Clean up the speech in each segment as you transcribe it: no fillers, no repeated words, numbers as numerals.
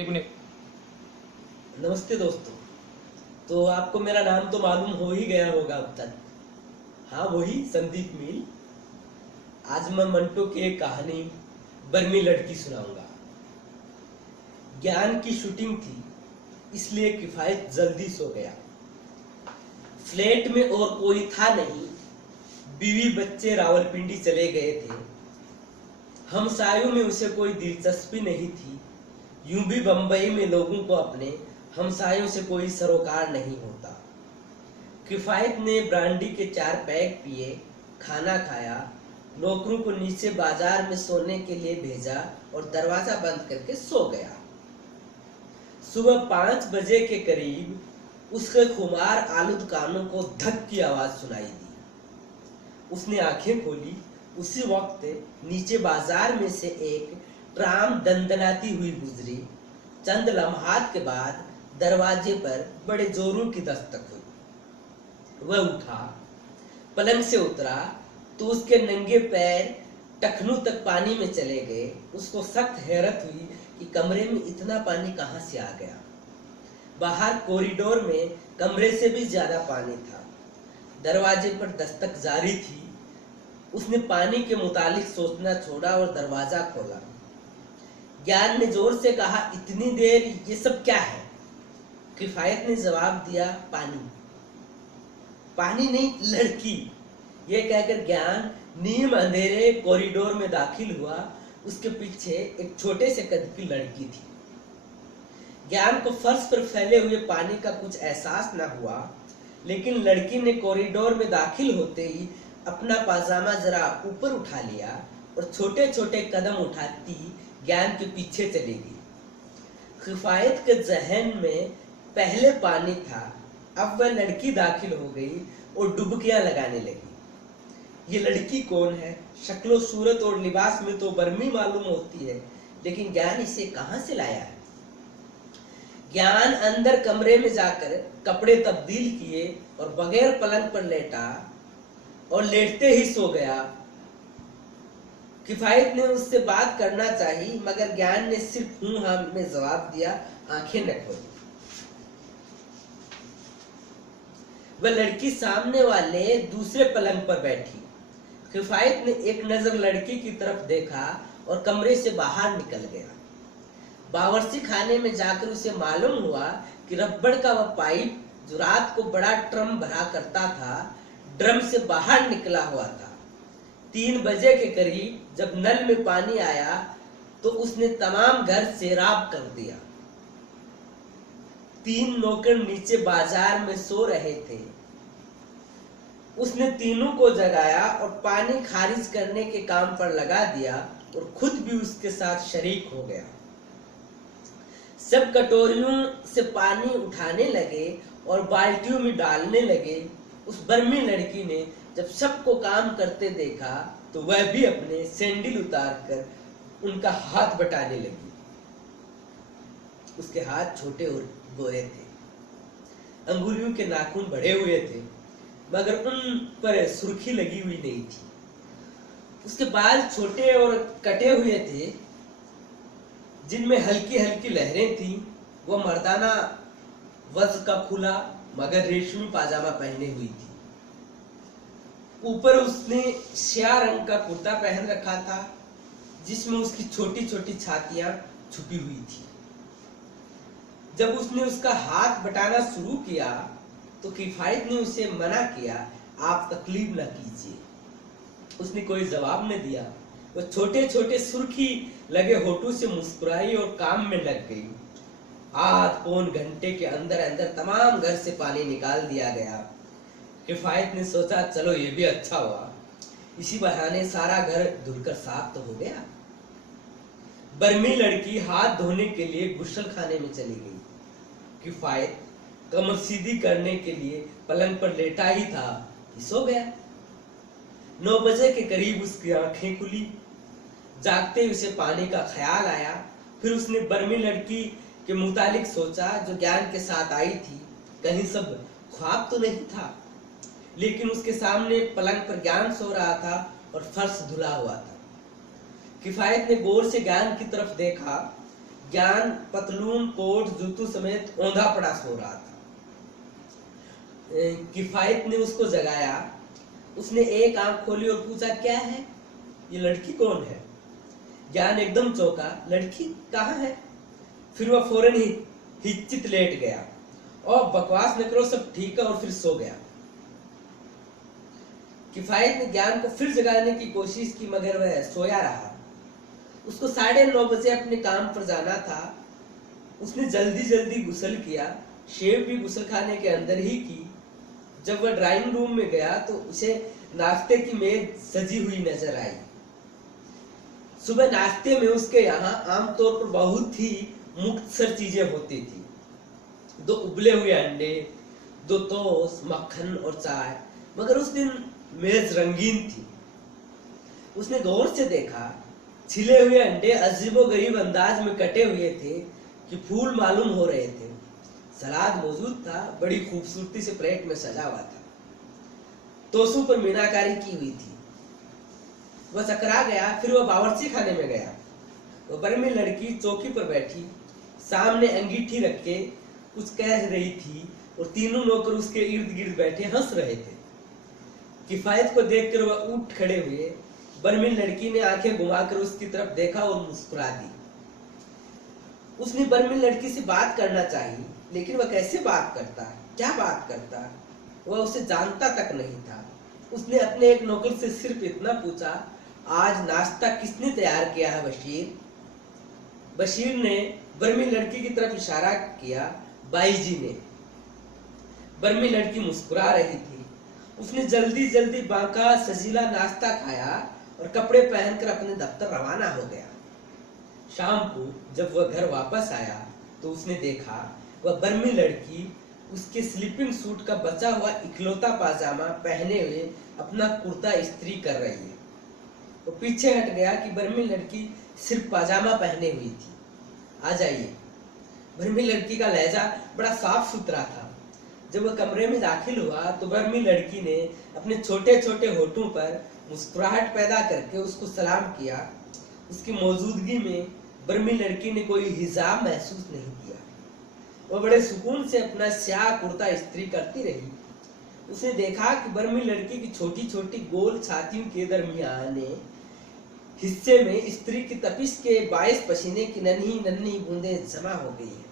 एक मिनट। नमस्ते दोस्तों। तो आपको मेरा नाम तो मालूम हो ही गया होगा अब तक। हाँ, वही संदीप मील। आज मैं मंटो की एक कहानी बर्मी लड़की सुनाऊंगा। ज्ञान की शूटिंग थी, इसलिए किफायत जल्दी सो गया। फ्लैट में और कोई था नहीं। बीवी बच्चे रावलपिंडी चले गए थे। हमसायों में उसे कोई दिलचस्पी नहीं थी। यूं भी बंबई में लोगों को अपने हमसायों से कोई सरोकार नहीं होता। किफायत ने ब्रांडी के 4 पैक पिए, खाना खाया, नौकरों को नीचे बाजार में सोने के लिए भेजा और दरवाजा बंद करके सो गया। सुबह 5 बजे के करीब उसके खुमार आलूद कानों को धक की आवाज सुनाई दी। उसने आंखें खोली। उसी वक्त नीचे बाजार में से एक ट्राम दंदनाती हुई गुजरी। चंद लम्हात के बाद दरवाजे पर बड़े जोरों की दस्तक हुई। वह उठा, पलंग से उतरा तो उसके नंगे पैर टखनों तक पानी में चले गए। उसको सख्त हैरत हुई कि कमरे में इतना पानी कहां से आ गया। बाहर कॉरिडोर में कमरे से भी ज्यादा पानी था। दरवाजे पर दस्तक जारी थी। उसने पानी के मुतालिक सोचना छोड़ा और दरवाजा खोला। ज्ञान ने जोर से कहा, इतनी देर ये सब क्या है? किफायत ने जवाब दिया, पानी। पानी नहीं, लड़की। ये कहकर ज्ञान नीम अंधेरे कॉरिडोर में दाखिल हुआ। उसके पीछे एक छोटे से कद की लड़की थी। ज्ञान को फर्श पर फैले हुए पानी का कुछ एहसास न हुआ, लेकिन लड़की ने कॉरिडोर में दाखिल होते ही अपना पाजामा जरा ऊपर उठा लिया और छोटे छोटे कदम उठाती ज्ञान के पीछे चली गई। किफायत के जहन में पहले पानी था, अब वह लड़की दाखिल हो गई और डुबकियां लगाने लगी। ये लड़की कौन है? शक्लो सूरत और लिबास में तो बर्मी मालूम होती है, लेकिन ज्ञान इसे कहां से लाया है? ज्ञान अंदर कमरे में जाकर कपड़े तब्दील किए और बगैर पलंग पर लेटा और लेटते ही सो गया। किफायत ने उससे बात करना चाहिए, मगर ज्ञान ने सिर्फ हूं हां में जवाब दिया, आंखें न खोली। वह लड़की सामने वाले दूसरे पलंग पर बैठी। किफायत ने एक नजर लड़की की तरफ देखा और कमरे से बाहर निकल गया। बावर्ची खाने में जाकर उसे मालूम हुआ कि रबड़ का वह पाइप जो रात को बड़ा ड्रम भरा करता था, ड्रम से बाहर निकला हुआ था। 3 बजे के करीब जब नल में पानी आया तो उसने तमाम घर सैराब कर दिया। 3 नौकर नीचे बाजार में सो रहे थे। उसने तीनों को जगाया और पानी खारिज करने के काम पर लगा दिया और खुद भी उसके साथ शरीक हो गया। सब कटोरियों से पानी उठाने लगे और बाल्टियों में डालने लगे। उस बर्मी लड़की ने जब सबको काम करते देखा तो वह भी अपने सैंडल उतारकर उनका हाथ बटाने लगी। उसके हाथ छोटे और गोरे थे, अंगुलियों के नाखून बढ़े हुए थे, मगर उन पर सुर्खी लगी हुई नहीं थी। उसके बाल छोटे और कटे हुए थे, जिनमें हल्की हल्की लहरें थीं। वह मर्दाना वज का खुला मगर रेशमी पाजामा पहने हुई थी। ऊपर उसने स्या रंग का कुर्ता पहन रखा था, जिसमें उसकी छोटी छोटी छातियां छुपी हुई थी। जब उसने उसका हाथ बटाना शुरू किया तो किफायत ने उसे मना किया, आप तकलीफ न कीजिए। उसने कोई जवाब न दिया। वो छोटे छोटे सुर्खी लगे होठों से मुस्कुराई और काम में लग गई। आध पौन घंटे के अंदर अंदर तमाम घर से पानी निकाल दिया गया। किफायत ने सोचा, चलो ये भी अच्छा हुआ, इसी बहाने सारा घर धुलकर साफ तो हो गया। बर्मी लड़की हाथ धोने के लिए गुस्ल खाने में चली गई। किफायत कमर सीधी करने के लिए पलंग पर लेटा ही था कि सो गया। 9 बजे के करीब उसकी आंखें खुली। जागते ही उसे पानी का ख्याल आया। फिर उसने बर्मी लड़की के मुतालिक सोचा जो ज्ञान के साथ आई थी। कहीं सब ख्वाब तो नहीं था। लेकिन उसके सामने पलंग पर ज्ञान सो रहा था और फर्श धुला हुआ था। किफायत ने गौर से ज्ञान की तरफ देखा। ज्ञान पतलून कोट जूतों समेत औंधा पड़ा सो रहा था। किफायत ने उसको जगाया। उसने एक आंख खोली और पूछा, क्या है, ये लड़की कौन है? ज्ञान एकदम चौंका, लड़की कहाँ है? फिर वह फौरन ही हिच्चित लेट गया और बकवास न करो, सब ठीक है, और फिर सो गया। किफायत ने ज्ञान को फिर जगाने की कोशिश की, मगर वह सोया रहा। उसको 9:30 बजे अपने काम पर जाना था। उसने जल्दी जल्दी गुस्ल किया, शेव भी गुस्ल खाने के अंदर ही की। जब वह ड्राइंग रूम में गया तो उसे नाश्ते की मेज सजी हुई नजर आई। सुबह नाश्ते में उसके यहाँ आमतौर पर बहुत ही मुख्तसर चीजें होती थी। 2 उबले हुए अंडे, 2 टोस्ट, मक्खन और चाय। मगर उस दिन मेज रंगीन थी। उसने गौर से देखा, छिले हुए अंडे अजीबोगरीब अंदाज में कटे हुए थे कि फूल मालूम हो रहे थे। सलाद मौजूद था, बड़ी खूबसूरती से प्लेट में सजा हुआ था। तोसू पर मीनाकारी की हुई थी। वह चकरा गया। फिर वह बावर्ची खाने में गया। वह बर्मी लड़की चौकी पर बैठी, सामने अंगीठी रख के कुछ कह रही थी और तीनों नौकर उसके इर्द गिर्द बैठे हंस रहे थे। किफायत को देखकर वह उठ खड़े हुए। बर्मी लड़की ने आंखें घुमाकर उसकी तरफ देखा और मुस्कुरा दी। उसने बर्मी लड़की से बात करना चाहिए, लेकिन वह कैसे बात करता, क्या बात करता, वह उसे जानता तक नहीं था। उसने अपने एक नौकर से सिर्फ इतना पूछा, आज नाश्ता किसने तैयार किया है बशीर? बशीर ने बर्मी लड़की की तरफ इशारा किया, बाई जी ने। बर्मी लड़की मुस्कुरा रही थी। उसने जल्दी जल्दी बांका सजीला नाश्ता खाया और कपड़े पहनकर अपने दफ्तर रवाना हो गया। शाम को जब वह घर वापस आया तो उसने देखा वह बर्मी लड़की उसके स्लीपिंग सूट का बचा हुआ इकलौता पाजामा पहने हुए अपना कुर्ता इस्त्री कर रही है। वो पीछे हट गया कि बर्मी लड़की सिर्फ पाजामा पहने हुई थी। आ जाइए। बर्मी लड़की का लहजा बड़ा साफ सुथरा था। जब वह कमरे में दाखिल हुआ तो बर्मी लड़की ने अपने छोटे छोटे होठों पर मुस्कुराहट पैदा करके उसको सलाम किया। उसकी मौजूदगी में बर्मी लड़की ने कोई हिजाब महसूस नहीं किया। वह बड़े सुकून से अपना स्याह कुर्ता इस्त्री करती रही। उसने देखा कि बर्मी लड़की की छोटी छोटी गोल छातियों के दरमियाने हिस्से में इस्त्री की तपिश के बायस पसीने की नन्ही नन्ही बूंदें जमा हो गई है।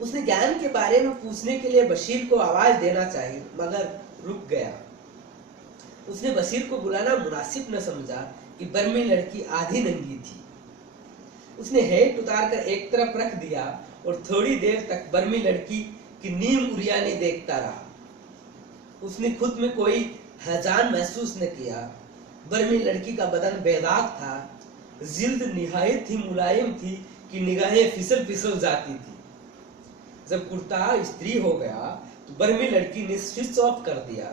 उसने ज्ञान के बारे में पूछने के लिए बशीर को आवाज देना चाहिए, मगर रुक गया। उसने बशीर को बुलाना मुनासिब न समझा कि बर्मी लड़की आधी नंगी थी। उसने हेट उतारकर एक तरफ रख दिया और थोड़ी देर तक बर्मी लड़की की नीम उरियानी देखता रहा। उसने खुद में कोई हैजान महसूस न किया। बर्मी लड़की का बदन बेदाग था, जिल्द निहायत ही मुलायम थी कि निगाहें फिसल फिसल जाती थी। जब कुर्ता इस्त्री हो गया तो बर्मी लड़की ने स्विच ऑफ कर दिया।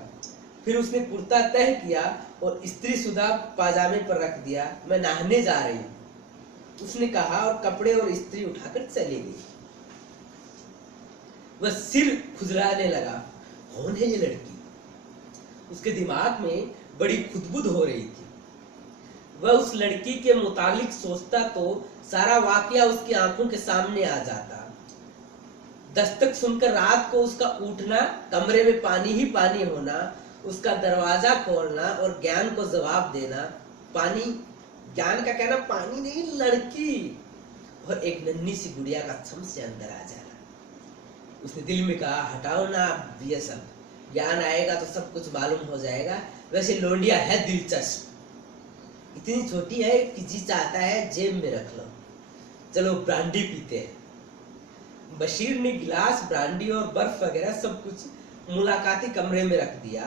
फिर उसने कुर्ता तह किया और इस्त्री शुदा पाजामे पर रख दिया। मैं नहाने जा रही हूँ, उसने कहा और कपड़े और इस्त्री उठाकर चली गई। वह सिर खुजलाने लगा। कौन है ये लड़की? उसके दिमाग में बड़ी खुदबुद हो रही थी। वह उस लड़की के मुतालिक सोचता तो सारा वाकया उसकी आंखों के सामने आ जाता। दस्तक सुनकर रात को उसका उठना, कमरे में पानी ही पानी होना, उसका दरवाजा खोलना और ज्ञान को जवाब देना। पानी, ज्ञान का कहना पानी नहीं, लड़की, और एक नन्ही सी गुड़िया का छम से अंदर आ जाना। उसने दिल में कहा, हटाओ ना ये सब, ज्ञान आएगा तो सब कुछ मालूम हो जाएगा। वैसे लोंडिया है दिलचस्प, इतनी छोटी है कि जी चाहता है जेब में रख लो। चलो ब्रांडी पीते हैं। बशीर ने गिलास, ब्रांडी और बर्फ वगैरह सब कुछ मुलाकाती कमरे में रख दिया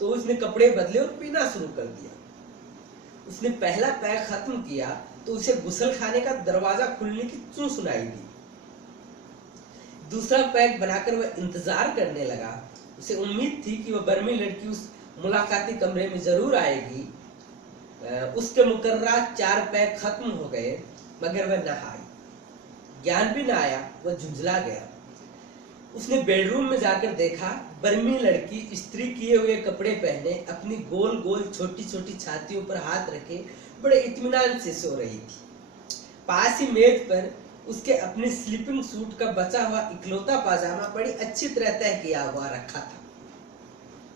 तो उसने कपड़े बदले और पीना शुरू कर दिया। उसने पहला पैक खत्म किया तो उसे गुस्ल खाने का दरवाजा खुलने की चूं सुनाई दी। दूसरा पैक बनाकर वह इंतजार करने लगा। उसे उम्मीद थी कि वह बर्मी लड़की उस मुलाकाती कमरे में जरूर आएगी। उसके मुकर्रा 4 पैक खत्म हो गए, मगर वह न आई। ज्ञान भी न आया। वह झुंझला गया। उसने बेडरूम में जाकर देखा, बर्मी लड़की इस्त्री किए हुए कपड़े पहने अपनी गोल गोल छोटी छोटी छातियों पर हाथ रखे बड़े इत्मीनान से सो रही थी। पास ही मेज पर उसके अपने स्लीपिंग सूट का बचा हुआ इकलौता पाजामा बड़ी अच्छी तरह तय किया हुआ रखा था।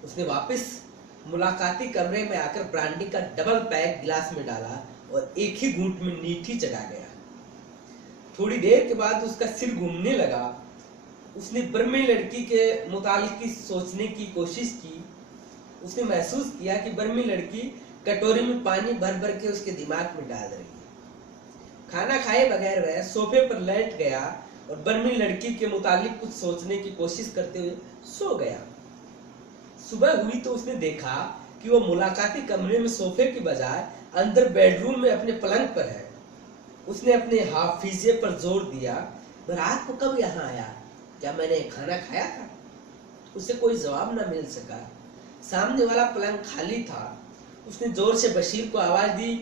उसने वापस मुलाकाती कमरे में आकर ब्रांडी का डबल पैक गिलास में डाला और एक ही घूंट में नीठी चढ़ा गया। थोड़ी देर के बाद उसका सिर घूमने लगा। उसने बर्मी लड़की के मुतालिक सोचने की कोशिश की। उसने महसूस किया कि बर्मी लड़की कटोरी में पानी भर भर के उसके दिमाग में डाल रही है। खाना खाए बगैर वह सोफे पर लेट गया और बर्मी लड़की के मुतालिक कुछ सोचने की कोशिश करते हुए सो गया। सुबह हुई तो उसने देखा कि वो मुलाकाती कमरे में सोफे की बजाय अंदर बेडरूम में अपने पलंग पर है। उसने अपने हाफिजे पर जोर दिया, मैं रात को कब यहाँ आया? क्या मैंने खाना खाया था? उसे कोई जवाब न मिल सका। सामने वाला पलंग खाली था। उसने जोर से बशीर को आवाज दी।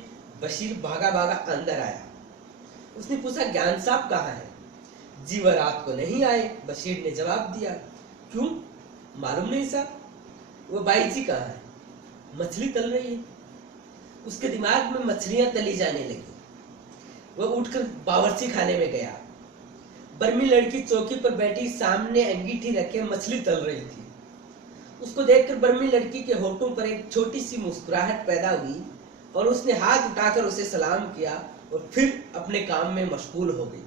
बशीर भागा भागा अंदर आया। उसने पूछा, ज्ञान साहब कहाँ है? जी वह रात को नहीं आए, बशीर ने जवाब दिया। क्यों? मालूम नहीं साहब। वो बाई जी कहाँ है? मछली तल रही है। उसके दिमाग में मछलियां तली जाने लगी। वह उठकर बावर्ची खाने में गया। बर्मी लड़की चौकी पर बैठी सामने अंगीठी रखे मछली तल रही थी। उसको देखकर बर्मी लड़की के होठों पर एक छोटी सी मुस्कुराहट पैदा हुई और उसने हाथ उठाकर उसे सलाम किया और फिर अपने काम में मशगूल हो गई।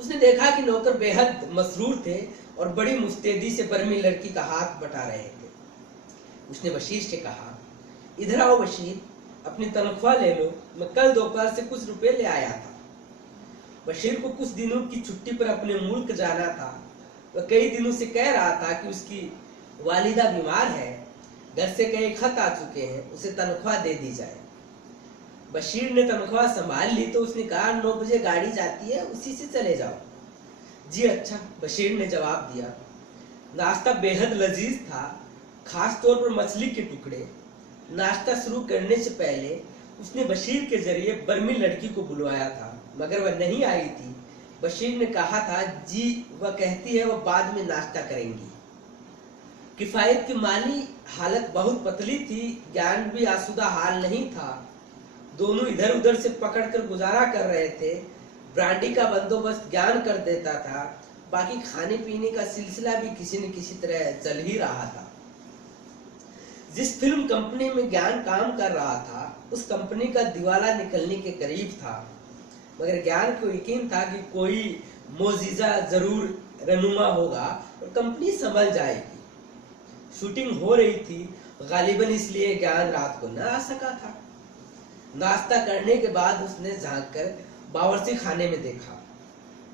उसने देखा कि नौकर बेहद मसरूर थे और बड़ी मुस्तैदी से बर्मी लड़की का हाथ बटा रहे थे। उसने बशीर से कहा, इधर आओ बशीर, अपनी तनख्वाह ले लो, मैं कल दोपहर से कुछ रुपए ले आया था। बशीर को कुछ दिनों की छुट्टी पर अपने मुल्क जाना था। वह कई दिनों से कह रहा था कि उसकी वालिदा बीमार है, घर से कई खत आ चुके हैं, उसे तनख्वाह दे दी जाए। बशीर ने तनख्वाह संभाल ली तो उसने कहा, 9 बजे गाड़ी जाती है, उसी से चले जाओ। जी अच्छा, बशीर ने जवाब दिया। नाश्ता बेहद लजीज था, खास तौर पर मछली के टुकड़े। नाश्ता शुरू करने से पहले उसने बशीर के जरिए बर्मी लड़की को बुलवाया था, मगर वह नहीं आई थी। बशीर ने कहा था, जी वह कहती है वह बाद में नाश्ता करेंगी। किफायत की माली हालत बहुत पतली थी, ज्ञान भी आसूदा हाल नहीं था। दोनों इधर उधर से पकड़कर गुजारा कर रहे थे। ब्रांडी का बंदोबस्त ज्ञान कर देता था, बाकी खाने पीने का सिलसिला भी किसी न किसी तरह चल ही रहा था। जिस फिल्म कंपनी में ज्ञान काम कर रहा था उस कंपनी का दिवाला निकलने के करीब था, मगर ज्ञान को यकीन था कि कोई मोजीजा जरूर रहनुमा होगा और कंपनी संभल जाएगी। शूटिंग हो रही थी, गालिबन इसलिए ज्ञान रात को न आ सका था। नाश्ता करने के बाद उसने झांक कर बावर्ची खाने में देखा।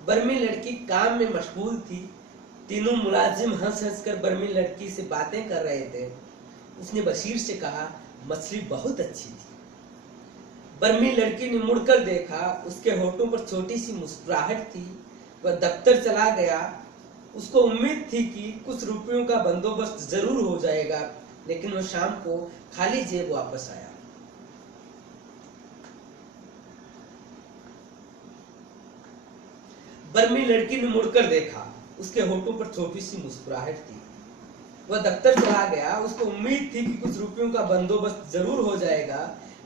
बर्मी लड़की काम में मशगूल थी। तीनों मुलाजिम हंस हंस कर बर्मी लड़की से बातें कर रहे थे। उसने बशीर से कहा, मछली बहुत अच्छी थी। बर्मी लड़की ने मुड़कर देखा, उसके होठों पर छोटी सी मुस्कुराहट थी। वह दफ्तर चला गया। उसको उम्मीद थी कि कुछ रुपयों का बंदोबस्त जरूर हो जाएगा, लेकिन वह शाम को खाली जेब वापस आया। बर्मी लड़की ने मुड़कर देखा, उसके होठों पर छोटी सी मुस्कुराहट थी। वह दफ्तर चला गया। उसको उम्मीद थी कि कुछ रुपयों का बंदोबस्त जरूर हो जाएगा,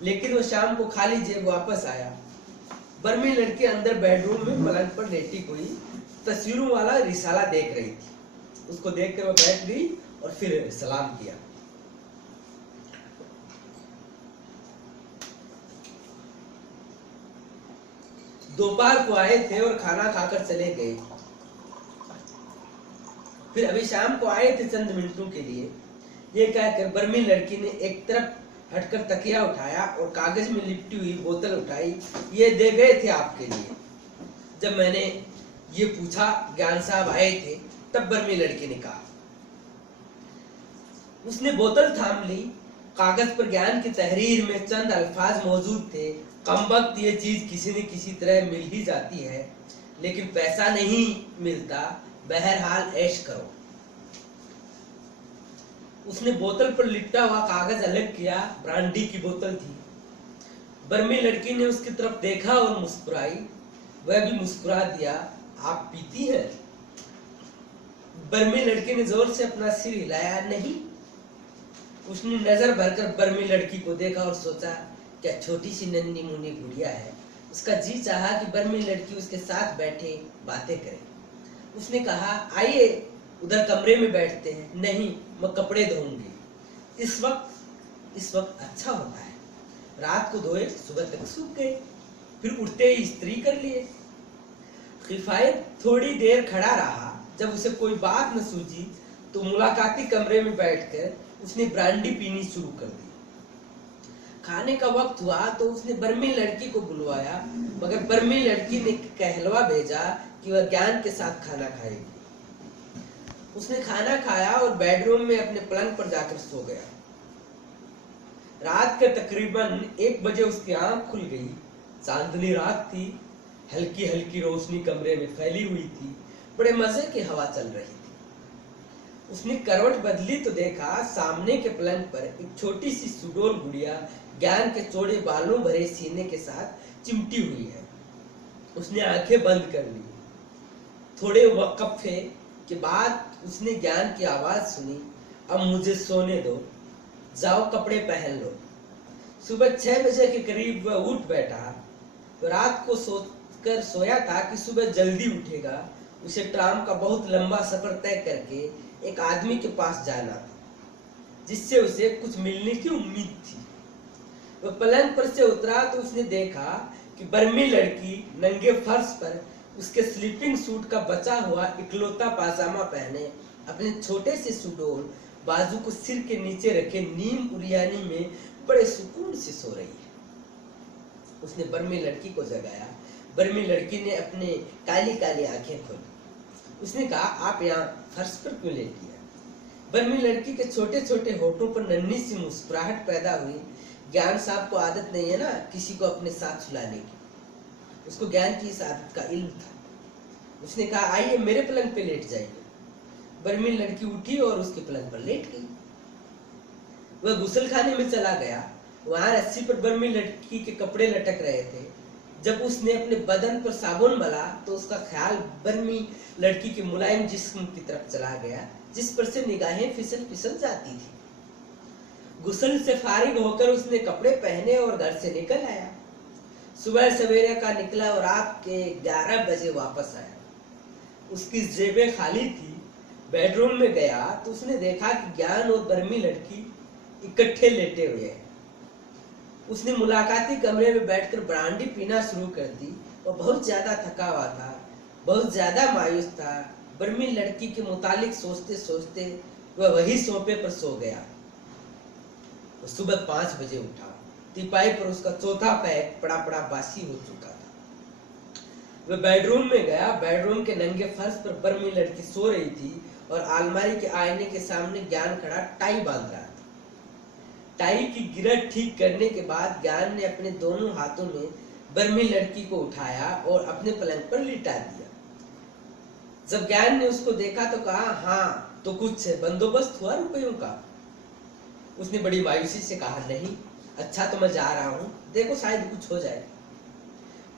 लेकिन वह शाम को खाली जेब वापस आया। बर्मी लड़की अंदर बेडरूम में पलंग पर लेटी हुई तस्वीरों वाला रिसाला देख रही थी। उसको देखकर वह बैठ गई और फिर सलाम किया। दोपहर को आए थे और खाना खाकर चले गए। फिर अभी शाम को आए थे चंद मिनटों के लिए। ये कहकर बर्मी लड़की ने एक तरफ हटकर तकिया उठाया और कागज में लिपटी हुई बोतल उठाई। ये दे गए थे आपके लिए। जब मैंने ये पूछा ज्ञान साहब आए थे, तब बर्मी लड़की ने कहा। उसने बोतल थाम ली। कागज पर ज्ञान की तहरीर में चंद अल्फाज मौजूद थे, कमबख्त ये चीज किसी न किसी तरह मिल ही जाती है, लेकिन पैसा नहीं मिलता, बहरहाल ऐश करो। उसने बोतल पर लिपटा हुआ कागज अलग किया। ब्रांडी की बोतल थी। बर्मी लड़की ने उसकी तरफ देखा और मुस्कुराई। वह भी मुस्कुरा दिया। आप पीती हैं? बर्मी लड़की ने जोर से अपना सिर हिलाया। नहीं। उसने नजर भरकर बर्मी लड़की को देखा और सोचा, क्या छोटी सी नन्ही मुन्नी गुड़िया है उसका जी चाहा कि बर्मी लड़की उसके साथ बैठे बातें करे। उसने कहा, आइए उधर कमरे में बैठते हैं। नहीं, मैं कपड़े धोऊंगी। इस वक्त अच्छा होता है। रात को धोए, सुबह तक सूख गए, फिर उठते ही इस्त्री कर लिए। किफायत थोड़ी देर खड़ा रहा। जब उसे कोई बात न सूझी तो मुलाकाती कमरे में बैठकर उसने ब्रांडी पीनी शुरू कर दी। खाने का वक्त हुआ तो उसने बर्मी लड़की को बुलवाया, मगर बर्मी लड़की ने कहलवा भेजा कि वह ज्ञान के साथ खाना खाएगी। उसने खाना खाया और बेडरूम में अपने पलंग पर जाकर सो गया। रात के तकरीबन 1 बजे उसकी आंख खुल गई। चांदनी रात थी, हल्की हल्की रोशनी कमरे में फैली हुई थी, बड़े मजे की हवा चल रही थी। उसने करवट बदली तो देखा सामने के पलंग पर एक छोटी सी सुडोल गुड़िया ज्ञान के चौड़े बालों भरे सीने के साथ चिमटी हुई है। उसने आंखें बंद कर ली। थोड़े वक्फे के बाद उसने ज्ञान की आवाज सुनी, अब मुझे सोने दो, जाओ कपड़े पहन लो। सुबह 6 बजे के करीब वह उठ बैठा। रात को सोचकर सोया था कि सुबह जल्दी उठेगा। उसे ट्राम का बहुत लंबा सफर तय करके एक आदमी के पास जाना था, जिससे उसे कुछ मिलने की उम्मीद थी। वह पलंग पर से उतरा तो उसने देखा कि बर्मी लड़की नंगे फर्श पर उसके स्लीपिंग सूट का बचा हुआ इकलौता पाजामा पहने अपने छोटे से सुडोल बाजू को सिर के नीचे रखे नीम उरियानी में बड़े सुकून से सो रही है। उसने बर्मी लड़की को जगाया। बर्मी लड़की ने अपने काली काली आंखें खोली। उसने कहा, आप यहाँ फर्श पर क्यों लेटी है? बर्मी लड़की के छोटे छोटे होठों पर नन्ही सी मुस्कुराहट पैदा हुई। ज्ञान साहब को आदत नहीं है ना किसी को अपने साथ सुलाने की। उसको ज्ञान की इस आदत का इल्म था। उसने कहा, आइए मेरे पलंग पे लेट जाइए। बर्मी लड़की उठी और उसके पलंग पर लेट गई। वह गुसल खाने में चला गया। वहां रस्सी पर बर्मी लड़की के कपड़े लटक रहे थे। जब उसने अपने बदन पर साबुन मला तो उसका ख्याल बर्मी लड़की के मुलायम जिस्म की तरफ चला गया, जिस पर से निगाहें फिसल जाती थी। गुस्ल से फारिग होकर उसने कपड़े पहने और घर से निकल आया। सुबह सवेरे का निकला और रात के 11 बजे वापस आया। उसकी जेबें खाली थी। बेडरूम में गया तो उसने देखा कि ज्ञान और बर्मी लड़की इकट्ठे लेटे हुए हैं। उसने मुलाकाती कमरे में बैठकर ब्रांडी पीना शुरू कर दी। वह बहुत ज्यादा थका हुआ था, बहुत ज्यादा मायूस था। बर्मी लड़की के मुतालिक सोचते सोचते वह वही सोफे पर सो गया। वो सुबह 5 बजे उठा। तिपाई पर उसका चौथा पैक पड़ा पड़ा बासी हो चुका था। वह बेडरूम में गया। बेडरूम के नंगे फर्श पर बर्मी लड़की सो रही थी और अलमारी के आईने के सामने ज्ञान खड़ा टाई बांध रहा था। टाई की गिरट ठीक करने के बाद ज्ञान ने अपने दोनों हाथों में बर्मी लड़की को उठाया और अपने पलंग पर लिटा दिया। जब ज्ञान ने उसको देखा तो कहा, हाँ तो कुछ बंदोबस्त हुआ रुपयों का? उसने बड़ी मायूसी से कहा, नहीं। अच्छा तो मैं जा रहा हूँ, देखो शायद कुछ हो जाए।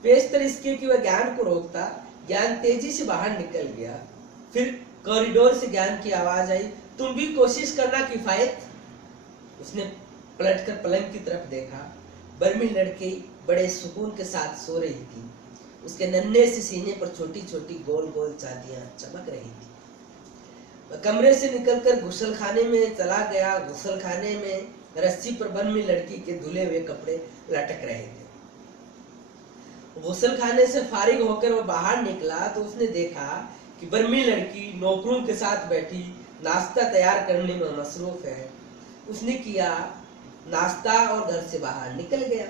पेशतर इसके कि वह ज्ञान को रोकता, ज्ञान तेजी से बाहर निकल गया। फिर कॉरिडोर से ज्ञान की आवाज आई, तुम भी कोशिश करना किफायत। उसने पलटकर पलंग की तरफ देखा। बर्मी लड़की बड़े सुकून के साथ सो रही थी। उसके नन्हे से सीने पर छोटी छोटी गोल गोल चांदियां चमक रही थी। वह कमरे से निकलकर गुसल खाने में चला गया। गुसल खाने में रस्सी पर बर्मी लड़की के धुले हुए कपड़े लटक रहे थे। गुसल खाने से फारिग होकर वह बाहर निकला तो उसने देखा कि बर्मी लड़की नौकरों के साथ बैठी नाश्ता तैयार करने में मसरूफ है। उसने किया नाश्ता और घर से बाहर निकल गया।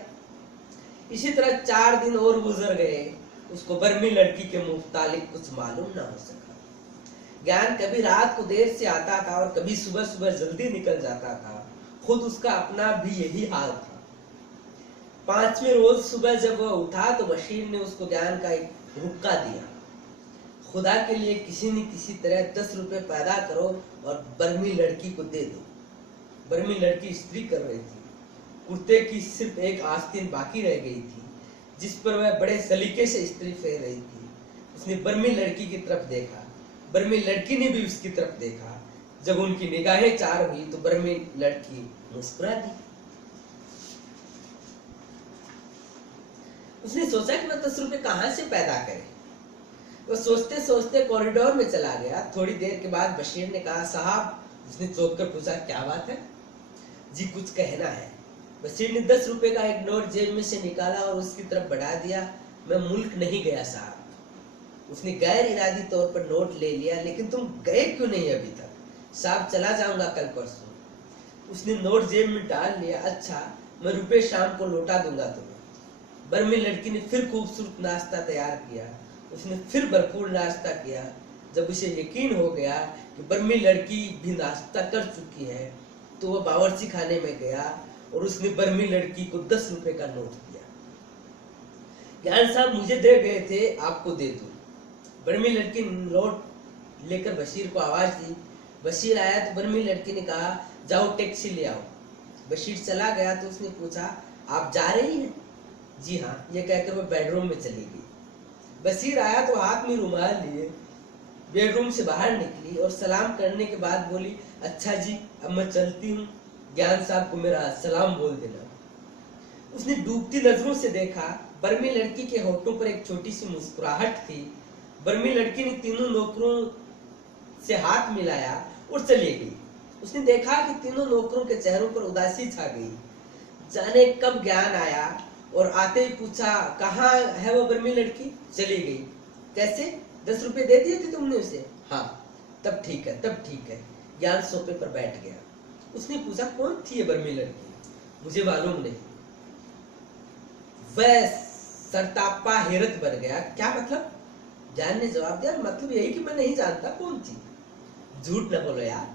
इसी तरह 4 दिन और गुजर गए। उसको बर्मी लड़की के मुतालिक कुछ मालूम ना हो सका। ज्ञान कभी रात को देर से आता था और कभी सुबह सुबह जल्दी निकल जाता था। खुद उसका अपना भी यही हाल था। 5वें रोज सुबह जब वह उठा तो बशीर ने उसको ज्ञान का एक हुक्का दिया, खुदा के लिए किसी न किसी तरह 10 रुपए पैदा करो और बर्मी लड़की को दे दो। बर्मी लड़की इस्त्री कर रही थी। कुर्ते की सिर्फ एक आस्तीन बाकी रह गई थी, जिस पर वह बड़े सलीके से इस्त्री फेर रही थी। उसने बर्मी लड़की की तरफ देखा। बर्मी लड़की ने भी उसकी तरफ देखा। जब उनकी निगाहें चार हुई तो बर्मी लड़की मुस्कुरा दी। उसने सोचा कि मैं 10 रुपए कहाँ से पैदा करे। वो सोचते सोचते कॉरिडोर में चला गया। थोड़ी देर के बाद बशीर ने कहा, साहब। उसने चौंक कर पूछा, क्या बात है? जी कुछ कहना है। बशीर ने 10 रुपए का एक नोट जेब में से निकाला और उसकी तरफ बढ़ा दिया। मैं मुल्क नहीं गया साहब। उसने गैर इरादी तौर पर नोट ले लिया। लेकिन तुम गए क्यों नहीं अभी तक? साहब चला जाऊंगा कल परसों। उसने नोट जेब में डाल लिया। अच्छा, मैं रुपए शाम को लौटा दूंगा तुम्हें। बर्मी लड़की ने फिर खूबसूरत नाश्ता तैयार किया। उसने फिर भरपूर नाश्ता किया। जब उसे यकीन हो गया कि बर्मी लड़की भी नाश्ता कर चुकी है, तो वह बावर्ची खाने में गया और उसने बर्मी लड़की को 10 रुपए का नोट दिया। ज्ञान साहब मुझे दे गए थे, आपको दे दूं। बर्मी लड़की नोट लेकर बशीर को आवाज दी। बशीर आया तो बर्मी लड़की ने कहा, जाओ टैक्सी ले आओ। बशीर चला गया तो उसने पूछा, आप जा रही हैं? जी हाँ, ये कहकर वह बेडरूम में चली गई। बशीर आया तो हाथ में रुमाल लिए बेडरूम से बाहर निकली और सलाम करने के बाद बोली, अच्छा जी अब मैं चलती हूँ, ज्ञान साहब को मेरा सलाम बोल देना। उसने डूबती नजरों से देखा। बर्मी लड़की के होठों पर एक छोटी सी मुस्कुराहट थी। बर्मी लड़की ने तीनों नौकरों से हाथ मिलाया और चली गई। उसने देखा कि तीनों नौकरों के चेहरों पर उदासी छा गई। जाने कब ज्ञान आया और आते ही पूछा, कहाँ है वो बर्मी लड़की? चली गई। कैसे? 10 रुपए दे दिए थे तुमने उसे? हाँ। तब ठीक है, तब ठीक है। ज्ञान सोफे पर बैठ गया। उसने पूछा, कौन थी ये बर्मी लड़की? मुझे मालूम नहीं। वह सरतापा हैरत बन गया। क्या मतलब? ज्ञान ने जवाब दिया, मतलब यही कि मैं नहीं जानता कौन थी। झूठ न बोलो यार,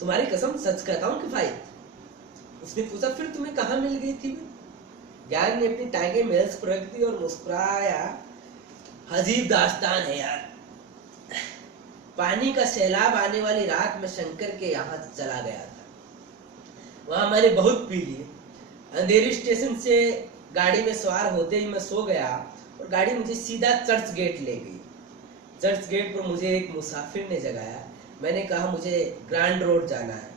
तुम्हारी कसम सच कहता हूँ किफायत। उसने पूछा, फिर तुम्हें कहाँ मिल गई थी? ज्ञान ने अपनी टांगे मेज पर रख दी और मुस्कुराया। अजीब दास्तान है यार। पानी का सैलाब आने वाली रात में शंकर के यहाँ चला गया था। वहां मैंने बहुत पी ली। अंधेरी स्टेशन से गाड़ी में सवार होते ही मैं सो गया और गाड़ी मुझे सीधा चर्च गेट ले गई। चर्च गेट पर मुझे एक मुसाफिर ने जगाया। मैंने कहा, मुझे ग्रांड रोड जाना है।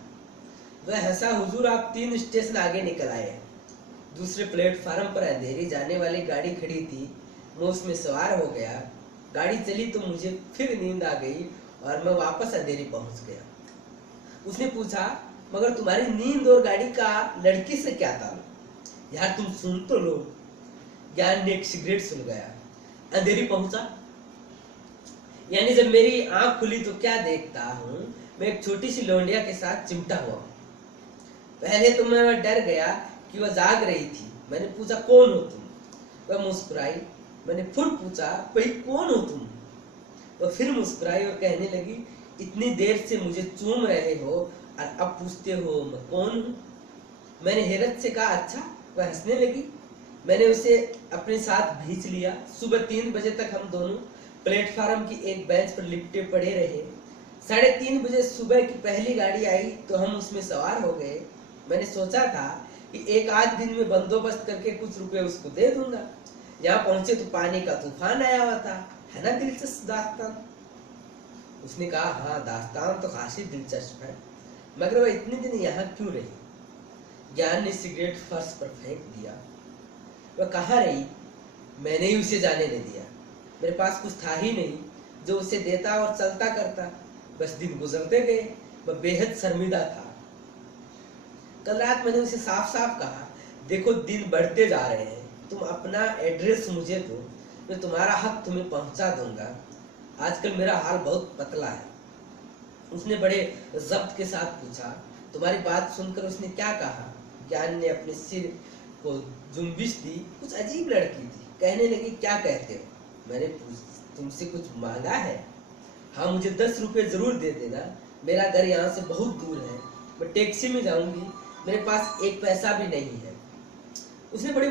वह हंसा, हुजूर आप 3 स्टेशन आगे निकल आए। दूसरे प्लेटफार्म पर अंधेरी जाने वाली गाड़ी खड़ी थी। मैं उसमें सवार हो गया। गाड़ी चली तो मुझे फिर नींद आ गई और मैं वापस अंधेरी पहुंच गया। उसने पूछा, मगर तुम्हारी नींद और गाड़ी का लड़की से क्या ताल्लुक? यार तुम सुन तो लो। ज्ञान ने एक सिगरेट सुलगाया। अंधेरी पहुंचा, यानी जब मेरी आंख खुली तो क्या देखता हूं, मैं एक छोटी सी लौंडिया के साथ चिमटा हुआ। पहले तो मैं डर गया कि वह जाग रही थी। मैंने पूछा, कौन हो तुम? वह मुस्कुराई। मैंने फिर पूछा, भाई कौन हो तुम? वह फिर मुस्कुराई और कहने लगी, इतनी देर से मुझे चूम रहे हो और अब पूछते हो मैं कौन हूँ? मैंने हैरत से कहा, अच्छा। वह हंसने लगी। मैंने उसे अपने साथ खींच लिया। सुबह 3 बजे तक हम दोनों प्लेटफार्म की एक बेंच पर लिपटे पड़े रहे। 3:30 बजे सुबह की पहली गाड़ी आई तो हम उसमें सवार हो गए। मैंने सोचा था कि एक आध दिन में बंदोबस्त करके कुछ रुपए उसको दे दूंगा। यहाँ पहुंचे तो पानी का तूफान आया हुआ था। है ना दिलचस्प दास्तान? उसने कहा, हाँ दास्तान तो खासी दिलचस्प है, मगर वह इतने दिन यहाँ क्यों रही? ज्ञान ने सिगरेट फर्श पर फेंक दिया। वह कहाँ रही? मैंने ही उसे जाने नहीं दिया। मेरे पास कुछ था ही नहीं जो उसे देता और चलता करता। बस दिन गुजरते गए। वह बेहद शर्मिंदा था। कल रात मैंने उसे साफ साफ कहा, देखो दिन बढ़ते जा रहे हैं, तुम अपना एड्रेस मुझे दो, मैं तुम्हारा हक तुम्हें पहुंचा दूंगा। आजकल मेरा हाल बहुत पतला है। उसने बड़े जब्त के साथ पूछा। तुम्हारी बात सुनकर उसने क्या कहा? ज्ञान ने अपने सिर को जुम्बिश दी। कुछ अजीब लड़की थी। कहने लगी, क्या कहते हो? मैंने तुमसे कुछ मांगा है? हाँ, मुझे 10 रुपए जरूर दे देना। मेरा घर यहाँ से बहुत दूर है। मैं टैक्सी में जाऊंगी। मेरे पास एक पैसा भी नहीं है। उसने बड़ी